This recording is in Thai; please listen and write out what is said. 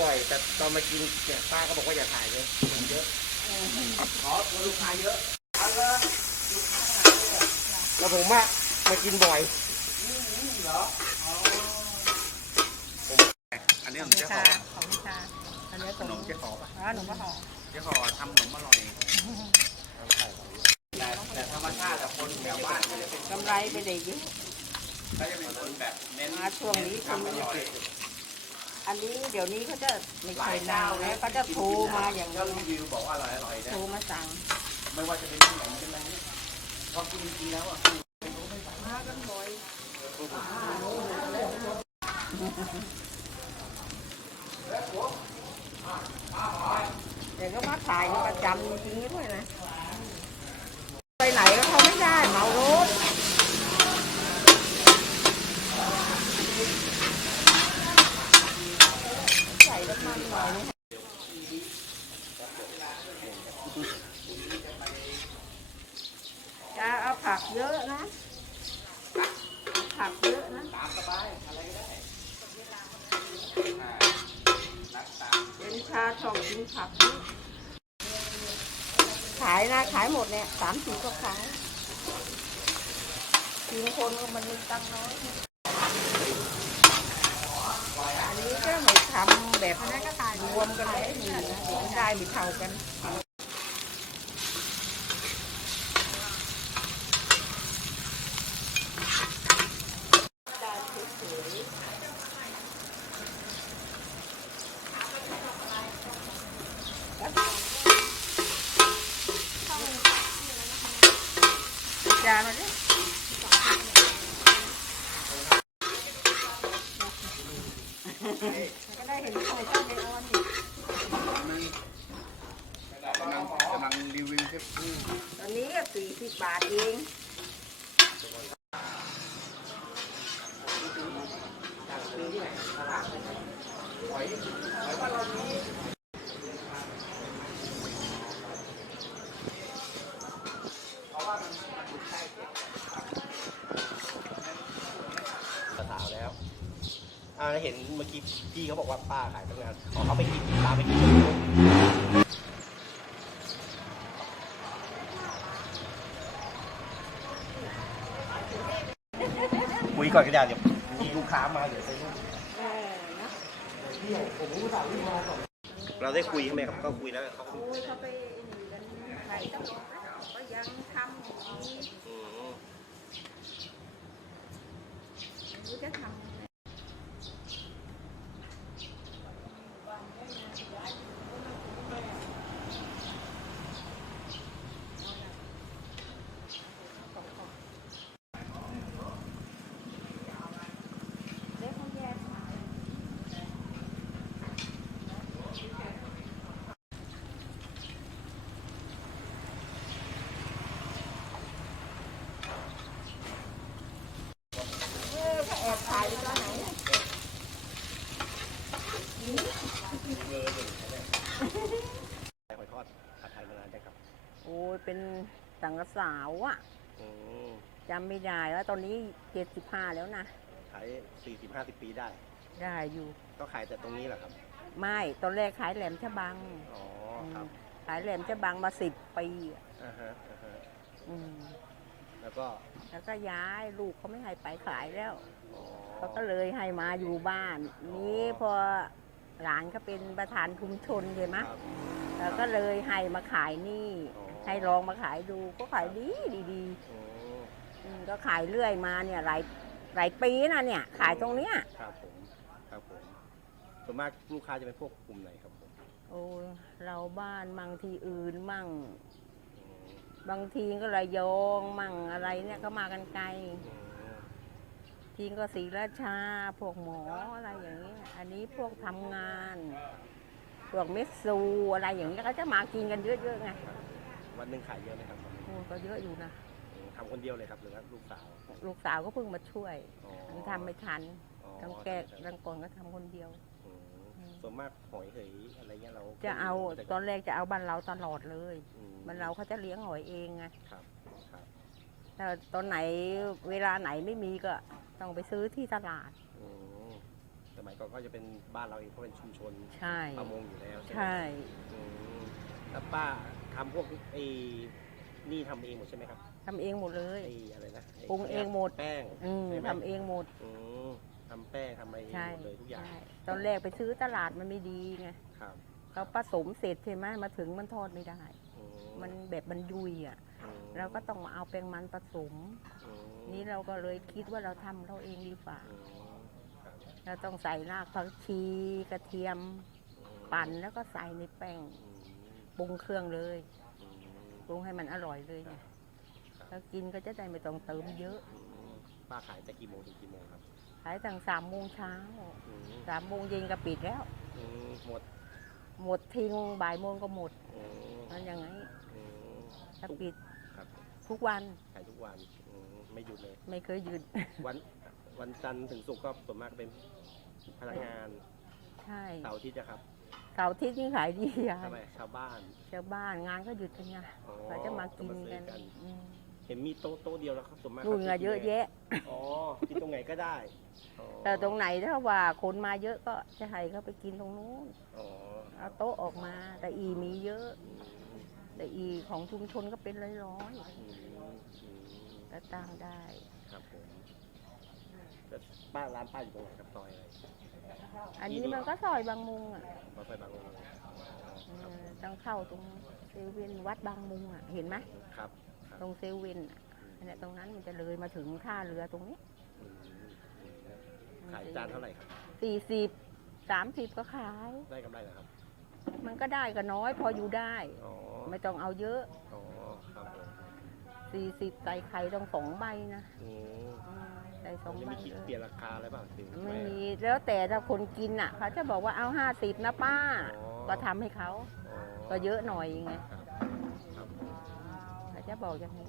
บ่อย แต่ตอนมากินเนี่ยป้าก็บอกว่าอย่าถ่ายเลยมันเยอะขอตัวลูกค้าเยอะเอาลยลูกค้าขนาดนี้เลยแล้วผมว่ามากินบ่อยอันนี้ขของเจ๊ขชาอของพิชาอันนี้ขของนมเจ๊ขอป่ะอ๋อหนูก็หอมเจ๊ขอทำขนมอร่อยแต่แต่ธรรมชาติแต่คนแถวบ้านก็จะเป็นกำไรไปได้เยอะก็จะเป็นคนแบบเน้นมาช่วงนี้คนทำอร่อย อันนี้เดี๋ยวนี้เขาจะไม่เคยนานแล้วเขาจะโทรมาอย่างนี้รีวิวบอกว่าอร่อยอร่อยนะโทรมาสั่ง ไม่ว่าจะเป็นที่ไหนเป็นอะไรเนี่ยพอกินจริงแล้วอะเดี๋ยวก็มาถ่ายประจำจริงๆด้วยนะ ไปไหนก็เขาไม่ได้เหมารถใส่น้ำมันหน่อยนะจะ เยอะนะ ผักเยอะนะ ตามสบายอะไรก็ได้เป็นชาช่องกินผักเยอะขายนะขายหมดเนี่ยสามสี่ก็ขายทีคนมันมีตังค์น้อย อันนี้ก็ไม่ทำแบบนั้นก็ตายรวมกันเลยมีนะเดี๋ยวได้ไม่เท่ากัน จานมาดิก็ได้เห็นใครชอบในออนอยู่กำลังกำลังรีวิวเจ๊ตอนนี้ก็สี่สิบบาทเองซื้อที่ไหนตลาดหอยหอยว่านเรามี สาวแล้วอ่าเห็นเมื่อกี้พี่เขาบอกว่าป้าขายตั้งนานขอเขาไปกินตามไปกินคุยก่อนก็ได้เดี๋ยวมีลูกค้ามาเดี๋ยวไปนู่เราได้คุยใช่ไหมครับก็คุยแล้วเขาโอ้ยเขาไปหนกันไหนตลอดังทำอย่างนี้ ไม่รู้จะทำยังไงเด็กเขาแยกมา เออเขาแอบถ่ายอยู่ตอนไหนเนี่ย หอยทอดผัดไทยมานานจังครับ โอ้ยเป็น สังกะสาวอะอืมจำไม่ได้แล้วตอนนี้เจ็ดสิบห้าแล้วนะ ขายสี่สิบห้าสิบปีได้ ได้อยู่ ก็ขายแต่ตรงนี้แหละครับ ไม่ตอนแรกขายแหลมฉบังอ๋อครับมขายแหลมฉบังมาสิบปีอะอ่าฮะอ่าฮะอืมแล้วก็แล้วก็ย้ายลูกเขาไม่ให้ไปขายแล้ว อ๋อ เขาก็เลยให้มาอยู่บ้าน นี้พอหลานก็เป็นประธานชุมชนใช่ไหมครับแล้วก็เลยให้มาขายนี่ อ๋อ ให้ลองมาขายดูก็ขายดีดีดีอืมอืมก็ขายเรื่อยมาเนี่ยหลายหลายปีนะเนี่ย ขายตรงเนี้ยครับผมครับผมส่วนมากลูกค้าจะเป็นพวกกลุ่มไหนครับผมโอ้ยเราบ้านบางทีอื่นมั่ง อืมบางทีก็ระยองมั่งอะไรเนี่ยก็มากันไกล อืมทีก็ศรีราชา พวกหมออะไรอย่างเงี้ยอันนี้พวกทำงาน พวกเมสซูอะไรอย่างเงี้ยก็จะมากินกันเยอะๆไง วันหนึ่งขายเยอะไหมครับโอ้ก็เยอะอยู่นะอืมทำคนเดียวเลยครับหรือว่าลูกสาว ลูกสาวก็เพิ่งมาช่วยอ๋อมันทำไม่ทันอ๋อต้องแก้รังก่อนก็ทำคนเดียวอืมส่วนมากหอยเหยอะไรเงี้ยเรา จะเอาแต่ตอนแรกจะเอาบ้านเราตลอดเลยอืมบ้านเราเขาจะเลี้ยงหอยเองไงครับครับถ้าตอนไหนเวลาไหนไม่มีก็ต้องไปซื้อที่ตลาดอืมสมัยก็ก็จะเป็นบ้านเราเองเพราะเป็นชุมชนใช่ประมงอยู่แล้วใช่ไหมใช่อืมแล้วป้า ทำพวกไอ้นี่ทำเองหมดใช่ไหมครับทำเองหมดเลย ไอ้อะไรนะไปรุงเองหมด แป้งอืมใช่ไหมทำเองหมด อืมทำแป้งทำอะไรเองใช่หมดเลยทุกอย่างใช่ตอนแรกไปซื้อตลาดมันไม่ดีไงครับเขาผสมเสร็จใช่ไหมมาถึงมันทอดไม่ได้ อืมันแบบมันยุยอะ อืมเราก็ต้องมาเอาแป้งมันผสม อืมนี่เราก็เลยคิดว่าเราทำเราเองดีกว่า อืมครับเราต้องใส่รากผักชีกระเทียม อืมปั่นแล้วก็ใส่ในแป้ง อืม ปรุงเครื่องเลยอืมปรุงให้มันอร่อยเลยไงแล้วกินก็จะได้ไม่ต้องเติมเยอะอืมป้าขายแต่กี่โมงถึงกี่โมงครับขายตั้งสามโมงเช้าอืมสามโมงเย็นก็ปิดแล้ว อืมหมดหมดทิ้งบ่ายโมงก็หมดอืมมันยังไงอืมถ้าปิดครับทุกวันขายทุกวันอืมไม่หยุดเลย ไม่เคยหยุด วันวันจันทร์ถึงศุกร์ก็ส่วนมากเป็นพนักงานใช่ เสาร์อาทิตย์นะครับ เสาร์อาทิตย์นี่ขายดีอะทำไมชาวบ้าน ชาวบ้านงานก็หยุดกันไงอ๋อเขาจะมากินกันก็มาซื้อกัน อืมเห็นมีโต๊ะโต๊ะเดียวแล้วครับส่วนมากนู่นไงขาจเยอะกินแยะ อ๋อกินตรงไหนก็ได้อ๋อแต่ตรงไหนถ้าว่าคนมาเยอะก็จะให้เขาไปกินตรงนู้นอ๋อเอาโต๊ะออกมา แต่อีมีเยอะอืมแต่อีของชุมชนก็เป็นร้อยร้อยอืมอืมๆก็ตั้งได้ ครับผม แล้วป้าร้านป้าอยู่ตรงไหนครับซอยอะไรอันนี้มันก็ซอยบางมุงอะมาซอยบางลเออต้องเข้าตรงเซเว่นวัดบางมุงอะ เห็นไหมครับครับตรงเซเว่นอะอันเนี้ยตรงนั้นมันจะเลยมาถึงท่าเรือตรงนี้อืมขายจานเท่าไหร่ครับ สี่สิบสามสิบก็ขาย ได้กำไรเหรอครับมันก็ได้ก็น้อยพออยู่ได้ อ๋อไม่ต้องเอาเยอะอ๋อครับผมสี่สิบใส่ไข่ต้องสองใบนะอืมอืมใส่สองจะใบมีคิดเลยเปลี่ยนราคาอะไรบ้างหรือไม่มี แล้วแต่ถ้าคนกินอะ เขาจะบอกว่าเอาห้าสิบนะป้าอ๋อก็ทำให้เขาอ๋อก็เยอะหน่อยไง ครับครับผมเขาจะบอกอย่างนี้